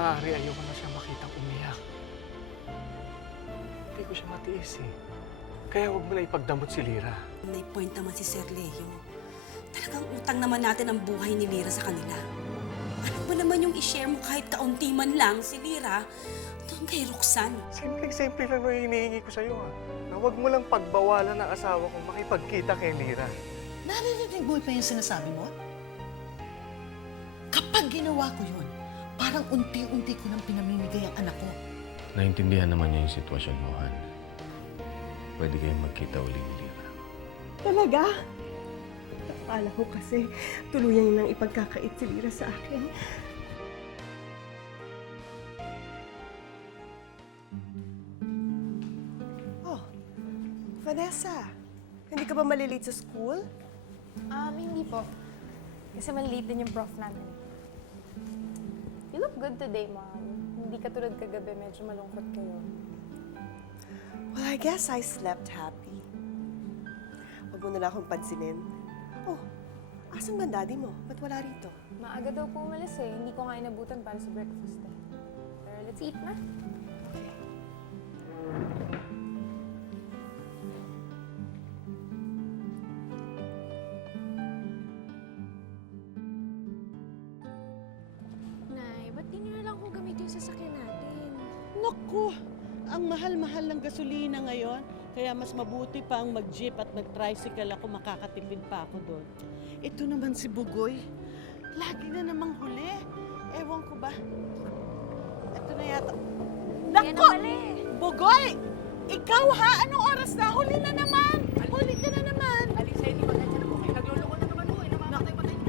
maaari ayoko na siya makitang umiyak. Hindi ko siya matiis eh. Kaya huwag mo na ipagdamot si Lira. May point naman si Sir Leo. Talagang utang naman natin ang buhay ni Lira sa kanila. Ano ba naman yung i-share mo kahit kaunti man lang si Lira doon kay Roxanne? Simple-simple lang yung hinihingi ko sa'yo na huwag mo lang pagbawalan ng asawa kong makipagkita kay Lira. Narinig mo pa yung sinasabi mo? Kapag ginawa ko yun, parang unti-unti ko nang pinamimigay ang anak ko. Naintindihan naman niya yung sitwasyon mo, Han. Pwede kayong magkita uli ni Lira. Talaga? Akala ko kasi tuluyan niyo nang ipagkakait si Lira sa akin. Oh, Vanessa, hindi ka ba malilate sa school? Hindi po. Kasi malilate din yung prof namin. You look good today, Mom. Hindi katulad kagabi, medyo malungkot kayo. Well, I guess I slept happy. Huwag mo na lang akong pansinin. Oh, asan ba ang daddy mo? Ba't wala rito? Maaga daw po umalis eh. Hindi ko nga inabutan para sa breakfast eh. Pero let's eat na. Okay. Nay, ba't di niyo na lang ho gamitin yung sasakyan natin? Naku, ang mahal-mahal ng gasolina ngayon. Kaya mas mabuti pa ang mag-jeep at mag-tricycle ako, makakatipid pa ako doon. Ito naman si Bugoy. Lagi na namang huli. Ewan ko ba? Ito na yata. Yan Naku! ang mali! Bugoy! Ikaw ha? Anong oras na? Huli na naman! Huli ka na naman! Alisa, hindi magkanya na po kayo. Nagluloko na naman ho eh.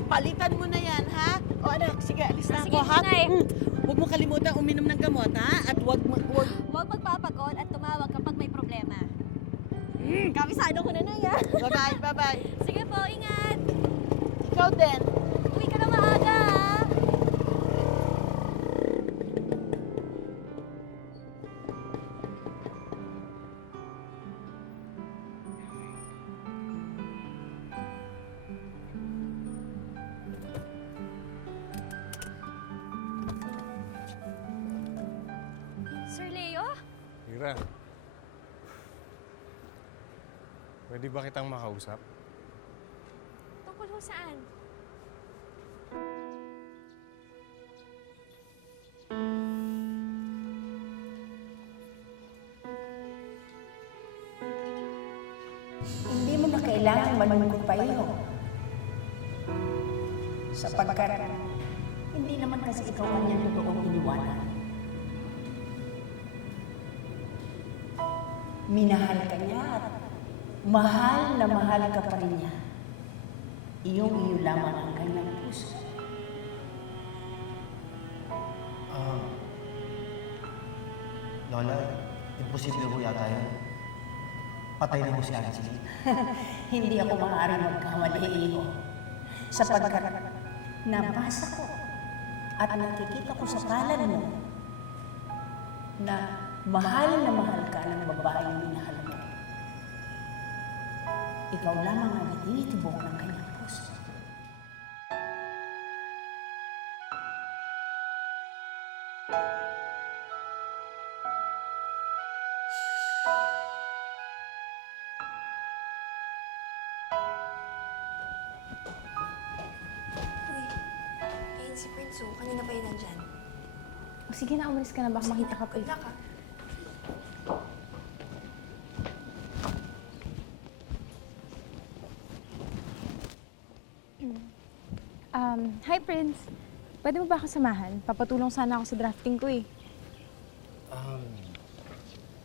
Palitan mo na yan, ha? O anak, sige, alis na Sige, ako, ha? Nay. Huwag mo kalimutan uminom ng gamot, ha? At huwag Huwag magpapagod at tumawag kapag may problema. Kabisado ko na, Nay, ah. Bye-bye, bye-bye. Sige po, ingat! Ikaw din. Uwi ka na maaga, ah. Sir Leo? Lira, pwede ba kitang makausap? Tungkol ho saan? Hindi mo na kailangan malungkot pa iyo. Sapagkat hindi naman kasi ikaw kanyang totoong iniwanan. Minahal ka niya at mahal na mahal ka pa rin niya. Iyong-iyo lamang ang kanyang puso. Lola, imposible ho yata yun. Patay na ho si Angeline. Hindi ako maaaring magkamali iyo. Sapagkat nabasa ko at nakikita ko sa palad mo na mahal ka ng babaeng minahal mo. Ikaw lamang ang itinitibok ng kanyang puso. Uy, ayun si Prince, oh. Kanina pa yun nandyan. O sige na, umalis ka na. Baka makita ka pa eh. Wala ka. Hi, Prince. Pwede mo ba ako samahan? Papatulong sana ako sa drafting ko eh.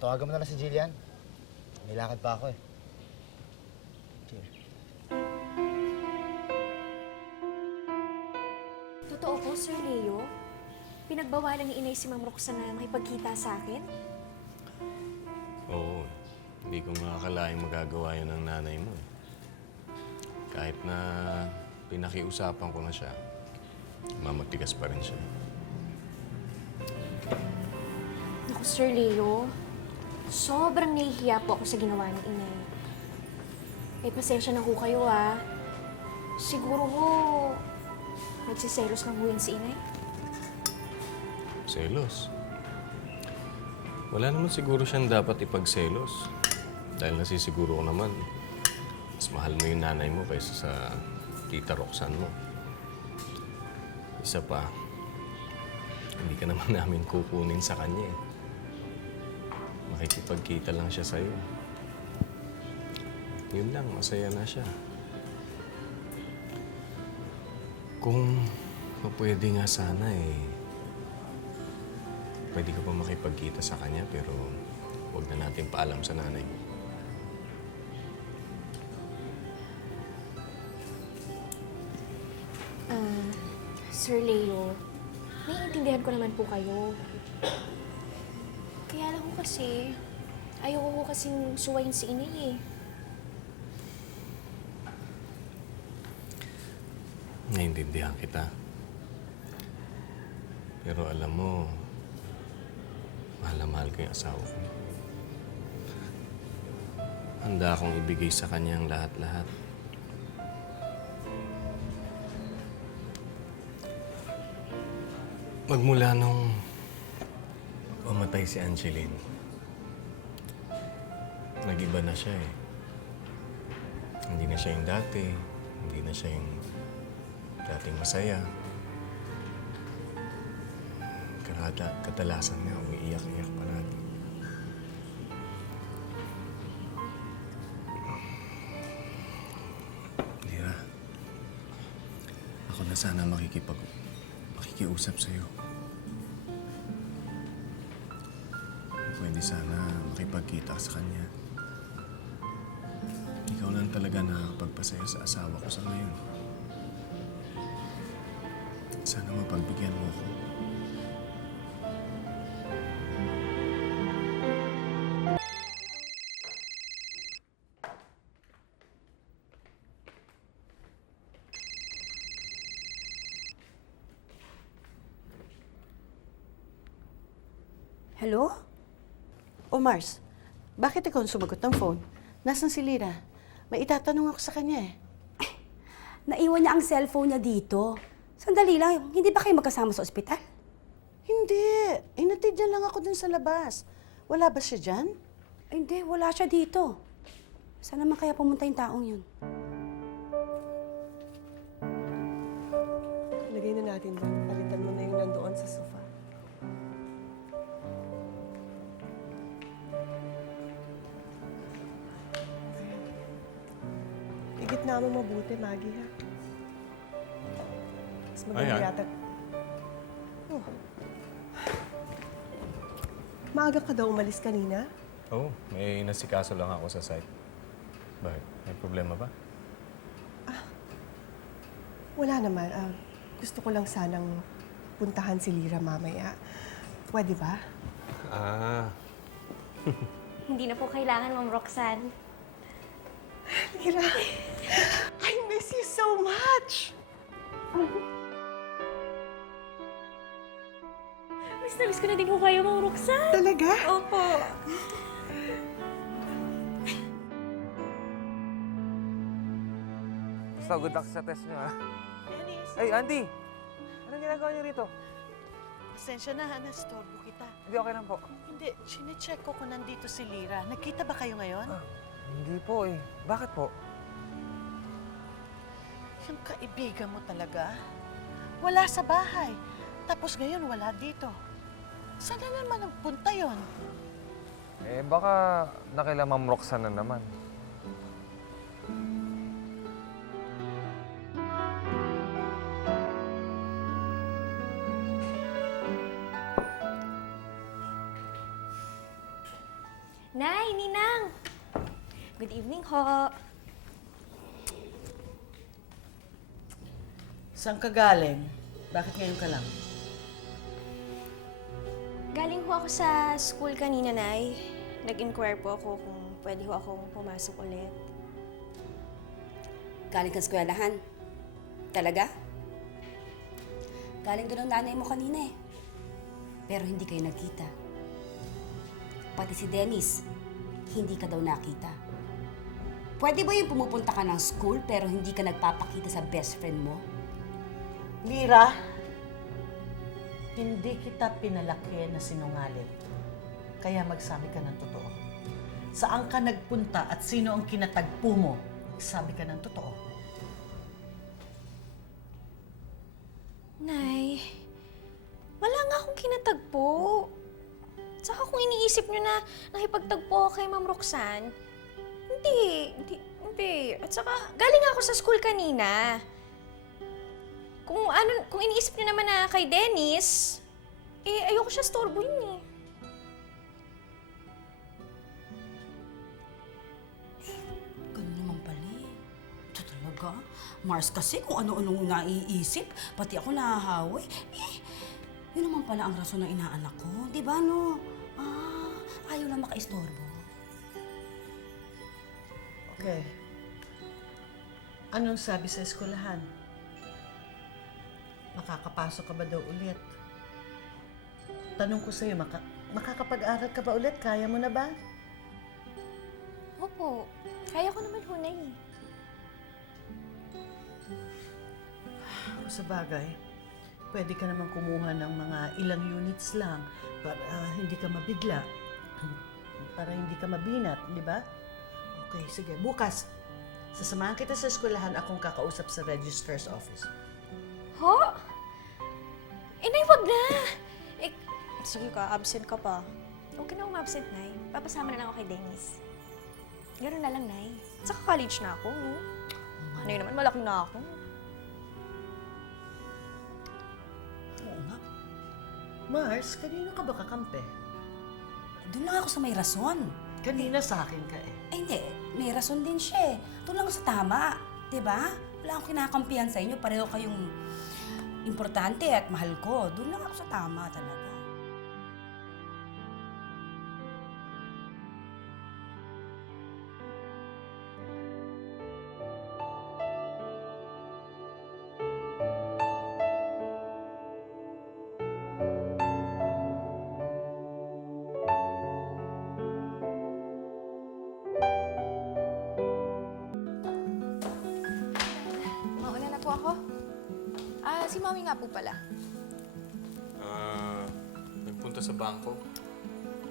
Tawagan mo na lang si Jillian. May lakad pa ako eh. Cheers. Totoo po, Sir Leo? Pinagbawalan ni Inay si Ma'am Roxanne na makipagkita sa akin? Oo. Hindi ko nga akalaing magagawa yun ng nanay mo eh. Kahit na pinakiusapan ko na siya, mamatigas pa rin siya. Naku, Sir Leo, sobrang nahihiya po ako sa ginawa ng Inay. Eh, pasensya na ho kayo, ah. Siguro ho, nagsiselos lang ho yun si Inay. Selos? Wala naman siguro siyang dapat ipagselos. Dahil nasisiguro ko naman, mas mahal mo yung nanay mo kaysa sa tita Roxanne mo. Isa pa, hindi ka naman namin kukunin sa kanya eh. Makikipagkita lang siya sa'yo. Yun lang, masaya na siya. Kung pwede nga sana eh, pwede ka pa makipagkita sa kanya pero huwag na natin paalam sa nanay mo. Sir Leo, naiintindihan ko naman po kayo. Kaya lang ko kasi, ayoko ko kasing suwayin si inay eh. Naiintindihan kita. Pero alam mo, mahal na mahal ko yung asawa ko. Handa akong ibigay sa kanya ang lahat-lahat. Magmula nung mamatay si Angeline, nag-iba na siya eh. Hindi na siya yung dati, hindi na siya yung dating masaya. Kadalasan nga, umiiyak-iyak parati. Lira, ako na sana makikiusap sa'yo. Pwede sana makipagkita ka sa kanya. Ikaw lang talaga nakakapagpasaya sa asawa ko sa ngayon. Sana mapagbigyan mo ako. Hello? O Mars, bakit ikaw ang sumagot ng phone? Nasaan si Lira? May itatanong ako sa kanya eh. Naiwan niya ang cellphone niya dito. Sandali lang, hindi ba kayo magkasama sa ospital? Hindi. Inatid niya lang ako dun sa labas. Wala ba siya dyan? Ay, hindi, wala siya dito. Saan naman kaya pumunta yung taong yun? Lagay na natin doon. Palitan mo na yung nandoon sa sofa. Igitna mo mabuti, Maggie, ha? Mas maganda Ayan. yata. Oh. Maaga ka daw umalis kanina? Oo, may nasikaso lang ako sa site. Bakit? May problema ba? Wala naman. Gusto ko lang sanang puntahan si Lira mamaya. Pwede ba? Hindi na po kailangan, Ma'am Roxanne. Lira, I miss you so much! Miss na miss ko na din po kayo, Ma'am Roxanne. Talaga? Opo. So, good luck sa test niyo, ha? Dennis, Ay, Andy! Anong ginagawa niyo rito? pasensya na, nastorbo kita. Hindi, okay lang po. Hindi, chinecheck ko kung nandito si Lira. Nagkita ba kayo ngayon? Hindi po eh. Bakit po? Yung kaibigan mo talaga, wala sa bahay. Tapos ngayon, wala dito. Saan na naman ang punta yon? Eh, baka nakila Ma'am Roxanne na naman. Nay, Ninang! Good evening ho. Saan ka galing? Bakit ngayon ka lang? Galing ho ako sa school kanina, Nay. Nag-inquire po ako kung pwede ho akong pumasok ulit. Galing ka sa eskwelahan. Talaga? Galing doon ang nanay mo kanina eh. Pero hindi kayo nagkita. Pati si Dennis, hindi ka daw nakita. Pwede ba yung pumupunta ka ng school pero hindi ka nagpapakita sa best friend mo? Lira, Hindi kita pinalaki na sinungaling. Kaya magsabi ka ng totoo. Saan ka nagpunta at sino ang kinatagpo mo? Magsabi ka ng totoo. Nay, wala nga akong kinatagpo. Tsaka kung iniisip nyo na nakipagtagpo ako kay Ma'am Roxanne, hindi. At saka, galing ako sa school kanina. Kung iniisip nyo naman na kay Dennis, ayoko siya storbohin eh. Ganun naman pala eh. Ito talaga. Mars kasi kung ano-anong naiisip, pati ako nahahawi. Yun naman pala ang rason ng inaanak ko. Di ba, no? Ayaw lang makaistorbo. Okay. Anong sabi sa eskwelahan? Makakapasok ka ba daw ulit? Tanong ko sa'yo, makakapag-aral ka ba ulit? Kaya mo na ba? Opo, kaya ko naman hunay eh. Sa bagay, pwede ka naman kumuha ng mga ilang units lang para hindi ka mabigla. Para hindi ka mabinat, di ba? Okay, sige. Bukas, sasamahan kita sa eskwelahan, akong kakausap sa registrar's office. Ho? Nay, wag na! Sige ka, absent ka pa. Huwag ka na umabsent, Nay. Papasama na lang ako kay Dennis. Gano'n na lang, Nay. Saka college na ako. Nay naman, malaki na ako. Oo nga. Mars, kanino ka ba kakampi? Doon lang ako sa may rason. Kanina sa akin ka eh. Hindi. May rason din siya eh. Doon lang sa tama. Diba? Wala akong kinakampihan sa inyo. Pareho kayong importante at mahal ko. Doon lang ako sa tama talaga. Mauna na po ako. Si Mami nga po pala. Nagpunta sa bangko.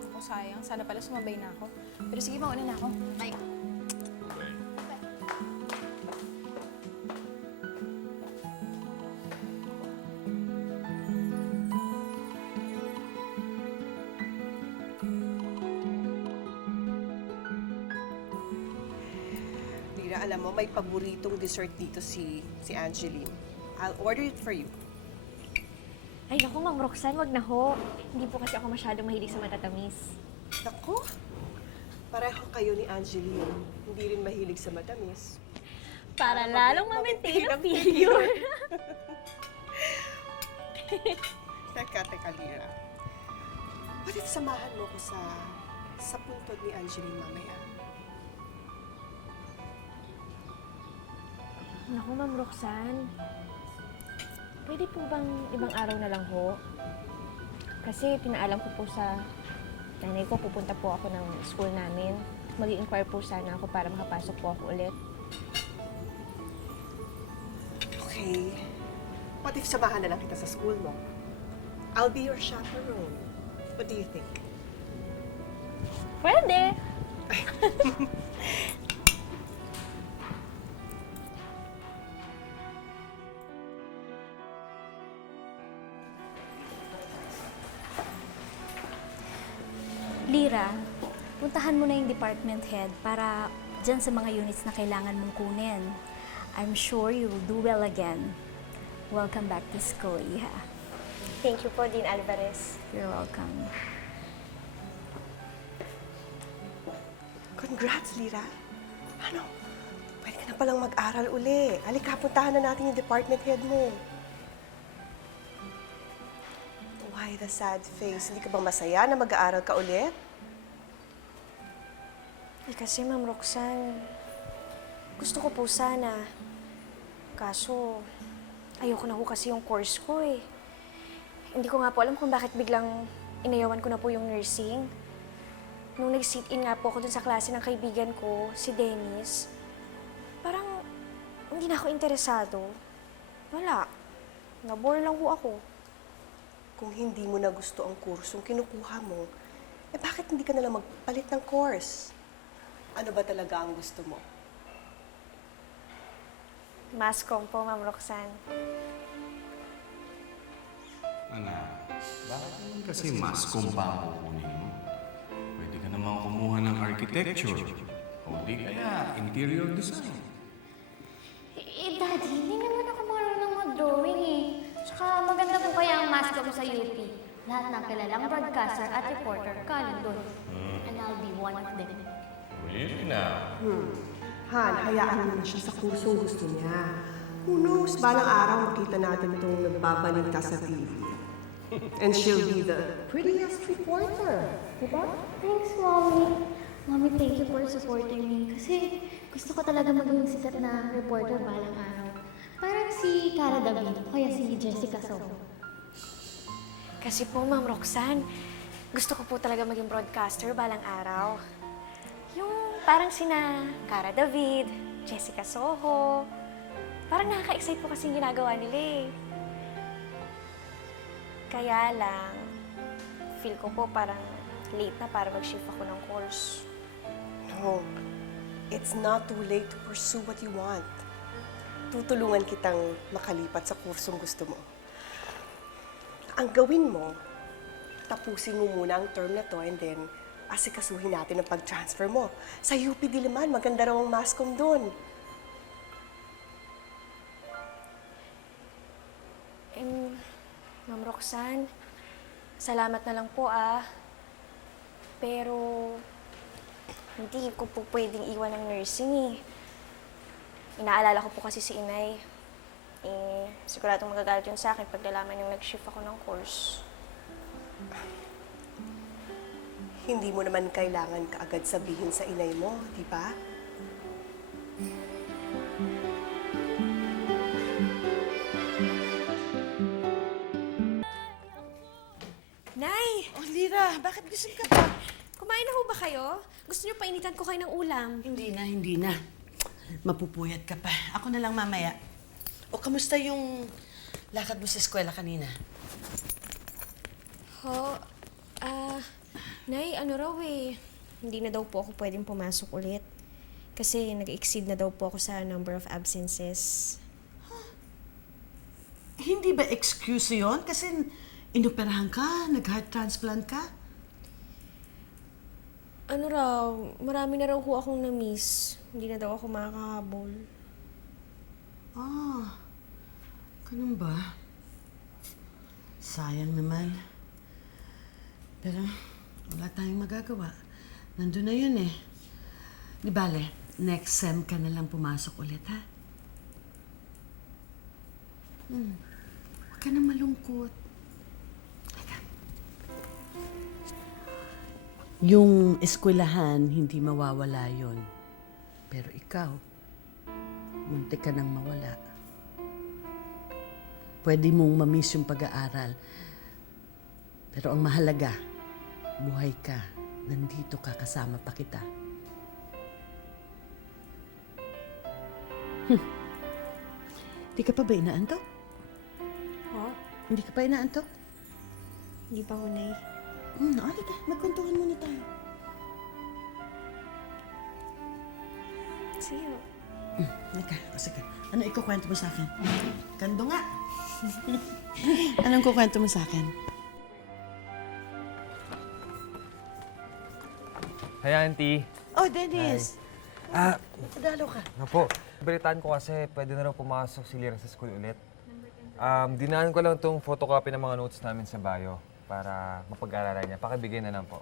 Ako sayang, sana pala sumabay na ako. Pero sige, mauna na ako. Bye. Okay. Lira, alam mo, may paboritong dessert dito si Angeline. I'll order it for you. Ay, naku, Ma'am Roxanne, wag na ho. Hindi po kasi ako masyadong mahilig sa matatamis. Naku, pareho kayo ni Angeline. Hindi rin mahilig sa matamis. Para lalong ma-maintain ang figure. Teka, Lira. What if samahan mo ko sa puntod ni Angeline mamaya? Naku, Ma'am Roxanne. Pwede po bang ibang araw na lang ho? Kasi pinaalam ko po sa nanay ko, pupunta po ako ng school namin. Mag-i-inquire po sana ako para makapasok po ako ulit. Okay. What if samahan na lang kita sa school mo? I'll be your chaperone. What do you think? Pwede! Lira, puntahan mo na yung department head para dyan sa mga units na kailangan mong kunin. I'm sure you will do well again. Welcome back to school, Iha. Thank you po, Dean Alvarez. You're welcome. Congrats, Lira. Ano? Pwede ka na palang mag-aral uli. Halika, puntahan na natin yung department head mo. Why the sad face? Hindi ka bang masaya na mag-aaral ka ulit? Kasi, Ma'am Roxanne, gusto ko po sana. Kaso, ayoko na po kasi yung course ko eh. Hindi ko nga po alam kung bakit biglang inayawan ko na po yung nursing. Nung nag-sit-in nga po ako dun sa klase ng kaibigan ko, si Dennis, parang hindi na ako interesado. Wala. Nabore lang po ako. Kung hindi mo na gusto ang kursong kinukuha mo, eh bakit hindi ka nalang magpalit ng course? Ano ba talaga ang gusto mo? Mascom po, Ma'am Roxanne. Anak, bakit naman kasi mascom pa ang kukunin mo? Pwede ka naman kumuha ng architecture. O di kaya interior design. Daddy, hindi naman ako marunong mag-drawing eh. Tsaka maganda po kaya ang mascom sa UP. Lahat ng kilalang broadcaster at reporter galing doon. And I'll be one of them. Really now? Han, hayaan mo na siya sa kursong gusto niya. Who knows, balang araw makita natin itong nagbabalita sa TV. And she'll be the prettiest reporter, diba? Thanks, Mommy. Mommy, thank you for supporting me. Kasi gusto ko talaga maging sikat na reporter balang araw. Parang si Cara David o kaya si Jessica Soho. Kasi po, Ma'am Roxanne, gusto ko po talaga maging broadcaster balang araw. Yung parang sina Cara David, Jessica Soho. Parang nakaka-excite po kasi yung ginagawa nila eh. Kaya lang, feel ko po parang late na para mag-shift ako ng course. No, it's not too late to pursue what you want. Tutulungan kitang makalipat sa kursong gusto mo. Ang gawin mo, tapusin mo muna ang term na to and then asikasuhin natin ang pag-transfer mo. Sa UP Diliman, maganda raw ang mascom doon. Ma'am Roxanne, salamat na lang po ah. Pero, hindi ko po pwedeng iwan ng nursing eh. Inaalala ko po kasi si Inay. Eh, siguradong magagalit yun sa akin pag nalaman yung nag-shift ako ng course. Hindi mo naman kailangan kaagad sabihin sa inay mo, di ba? Nay! Oh, Lira, bakit gising ka pa? Kumain na ho ba kayo? Gusto niyo painitan ko kayo ng ulam? Hindi na. Mapupuyat ka pa. Ako na lang mamaya. O, kamusta yung lakad mo sa eskwela kanina? Ho, Nay, ano raw eh. Hindi na daw po ako pwedeng pumasok ulit. Kasi nag-exceed na daw po ako sa number of absences. Hindi ba excuse yun? Kasi inoperahan ka, nag-heart transplant ka. Ano raw, marami na raw ho akong na-miss. Hindi na daw ako makakahabol. Ganun ba? Sayang naman. Pero wala tayong magagawa. Nandun na yun eh. Di bale, next sem ka na lang pumasok ulit, ha? Huwag ka na malungkot. Teka. Yung eskwelahan, hindi mawawala yon. Pero ikaw, muntik ka nang mawala. Pwede mong mamiss yung pag-aaral. Pero ang mahalaga, buhay ka. Nandito ka, kasama pa kita. Hindi ka pa ba inaantok? Ho? Hindi ka pa inaantok? Hindi pa ho, Nay. Halika, magkwentuhan muna tayo. Sige ho. Halika, sige. Ano ikukwento mo sa akin? Kando nga. Anong kukwento mo sa akin? Hi, Auntie. Oh, Dennis. Ah, Dalo ka. ano po, balitaan ko kasi pwede na raw pumasok si Lira sa school ulit. Dinaan ko lang itong photocopy ng mga notes namin sa bio para mapag-aralan niya. Pakibigay na lang po.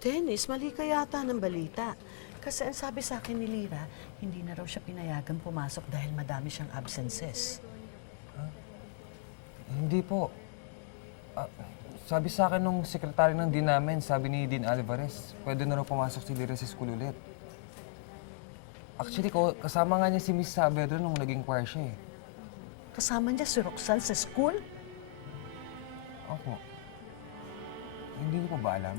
Dennis, mali ka yata ng balita. Kasi ang sabi sa akin ni Lira, hindi na raw siya pinayagan pumasok dahil madami siyang absences. Hindi po. Sabi sa akin nung sekretary ng Dean namin, sabi ni Dean Alvarez, pwede na raw pumasok si Lira sa school ulit. Actually, kasama nga niya si Miss Saavedra nung naging choir siya eh. Kasama niya si Roxanne sa school? Opo. Hindi niyo pa ba alam?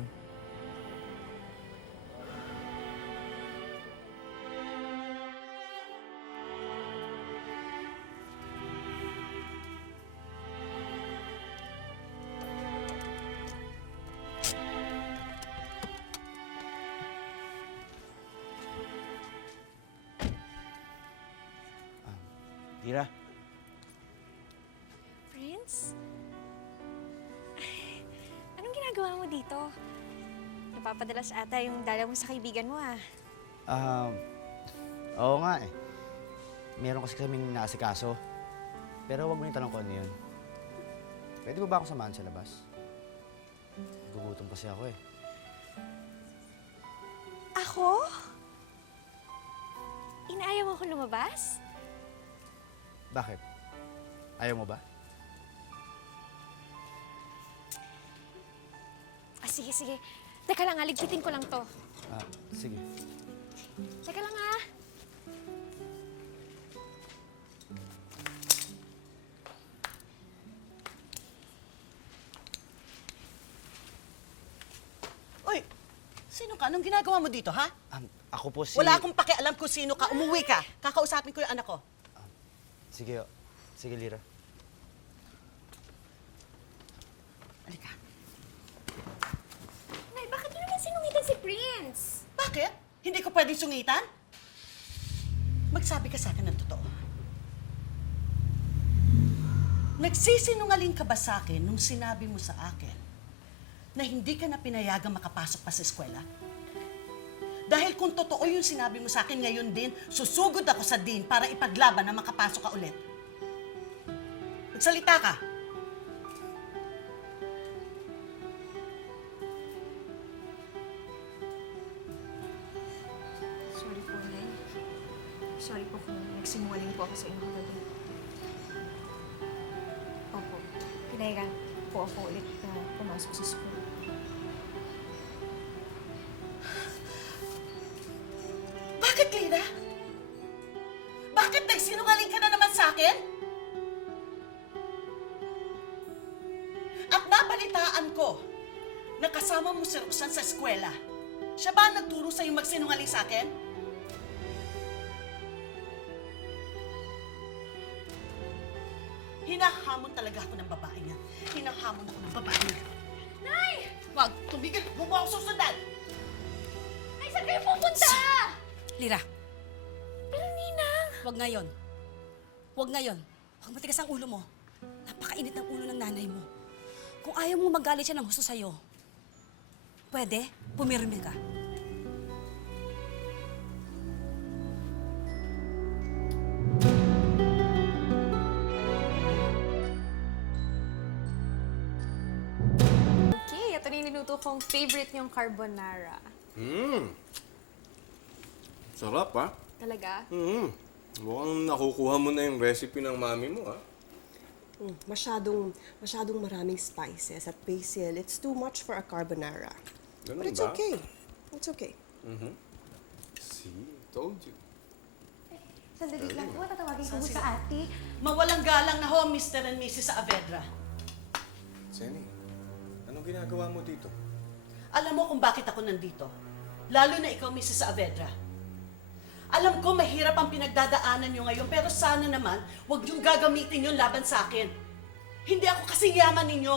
Lira, Prince? Anong ginagawa mo dito? Napapadalas ata yung dala mo sa kaibigan mo ah. Oo nga eh. Meron kasi kaming naasikaso. Pero wag mo yung tanong ko ano yun. Pwede ba akong samahan sa labas? Gugutom kasi ako eh. Ako? Inaayaw mo ako lumabas? Bakit? Ayaw mo ba? Sige, sige. Teka lang, ligpitin ko lang to. Sige. Teka lang ah. Uy, sino ka? Anong ginagawa mo dito, ha? Ako po si... Wala akong pakialam kung sino ka. Umuwi ka. Kakausapin ko yung anak ko. Sige, sige Lira. Halika. Nay, bakit mo naman sinungitan si Prince? Bakit? Hindi ko pwedeng sungitan? Magsabi ka sa akin ng totoo. Nagsisinungaling ka ba sa akin nung sinabi mo sa akin na hindi ka na pinayagang makapasok pa sa eskwela? Dahil kung totoo yung sinabi mo sa akin ngayon din, susugod ako sa dean para ipaglaban na makapasok ka ulit. Magsalita ka. Sorry po, Nay. Sorry po kung nagsinungaling po ako sa inyo kagabi. Opo, pinayagan po ako ulit na pumasok sa school. Bakit, Lina? Bakit nagsinungaling ka na naman sa akin? At nabalitaan ko na kasama mo si Roxanne sa eskwela. Siya ba ang nagturo sa'yo magsinungaling sa akin? Hinahamon talaga ako ng babae niya. Hinahamon ako ng babae niya. Nay! Wag, tumigil! Huwag mo ako susundan! Nay, saan kayo pupunta? Lira, Pero Ninang! wag ngayon. Wag ngayon. Huwag matigas ang ulo mo. Napakainit ng ulo ng nanay mo. Kung ayaw mo magalit siya ng gusto sa'yo, pwede, pumirmi ka. Okay, ito na yung niluto kong favorite niyong carbonara. Sarap, ha? Talaga? Mukhang nakukuha mo na yung recipe ng mami mo, ha? Masyadong maraming spices at basil. It's too much for a carbonara. Ganun But it's ba? okay. It's okay. See, told you. Sandali lang po, tatawagin ko sa ate. Mawalang galang na ho, Mr. and Mrs. Saavedra. Jenny, anong ginagawa mo dito? Alam mo kung bakit ako nandito. Lalo na ikaw, Mrs. Saavedra. Alam ko mahirap ang pinagdadaanan nyo ngayon, pero sana naman, huwag niyong gagamitin yung laban sa akin. Hindi ako kasing yaman ninyo.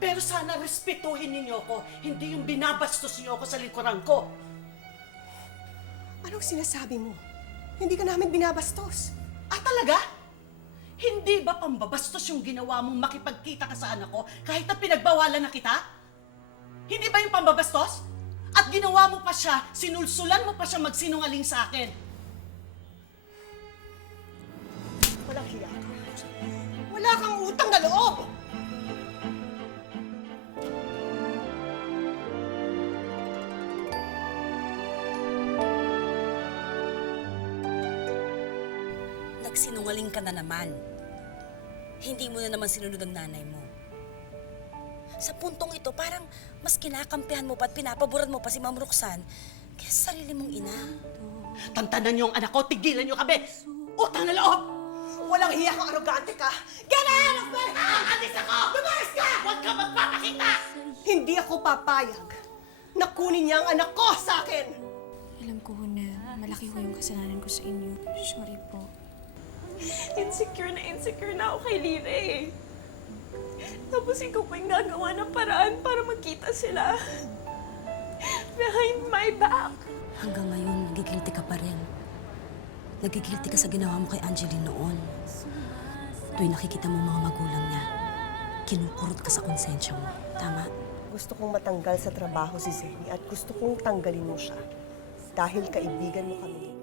Pero sana respetuhin ninyo ko, hindi yung binabastos niyo ako sa likuran ko. Anong sinasabi mo? Hindi ka namin binabastos. Ah, talaga? Hindi ba pambabastos yung ginawa mong makipagkita ka sa anak ko kahit na pinagbawalan na kita? Hindi ba yung pambabastos? At ginawa mo pa siya, sinulsulan mo pa siya magsinungaling sa akin. Walang hiya ka. Wala kang utang na loob! Nagsinungaling ka na naman. Hindi mo na naman sinunod ang nanay mo. Sa puntong ito, parang mas kinakampihan mo pa at pinapaboran mo pa si Ma'am Roxanne kaya sa sarili mong ina. Tantanan niyo ang anak ko, tigilan niyo kami! Utang na loob! Walang hiya kang arogante ka! Get out of my house! Alis ako! Lumayas ka! Huwag ka magpapakita! Hindi ako papayag na kunin niya ang anak ko sa akin! Alam ko na malaki ko yung kasalanan ko sa inyo. Sorry po. Insecure na ako kay Lira eh. Tapos ikaw pa yung gagawa ng paraan para magkita sila. Behind my back. Hanggang ngayon, nagigilty ka pa rin. Nagigilty ka sa ginawa mo kay Angeline noon. Tuwing nakikita mo mga magulang niya, kinukurot ka sa konsensya mo. Tama? Gusto kong matanggal sa trabaho si Zenny at gusto kong tanggalin mo siya. Dahil kaibigan mo kami.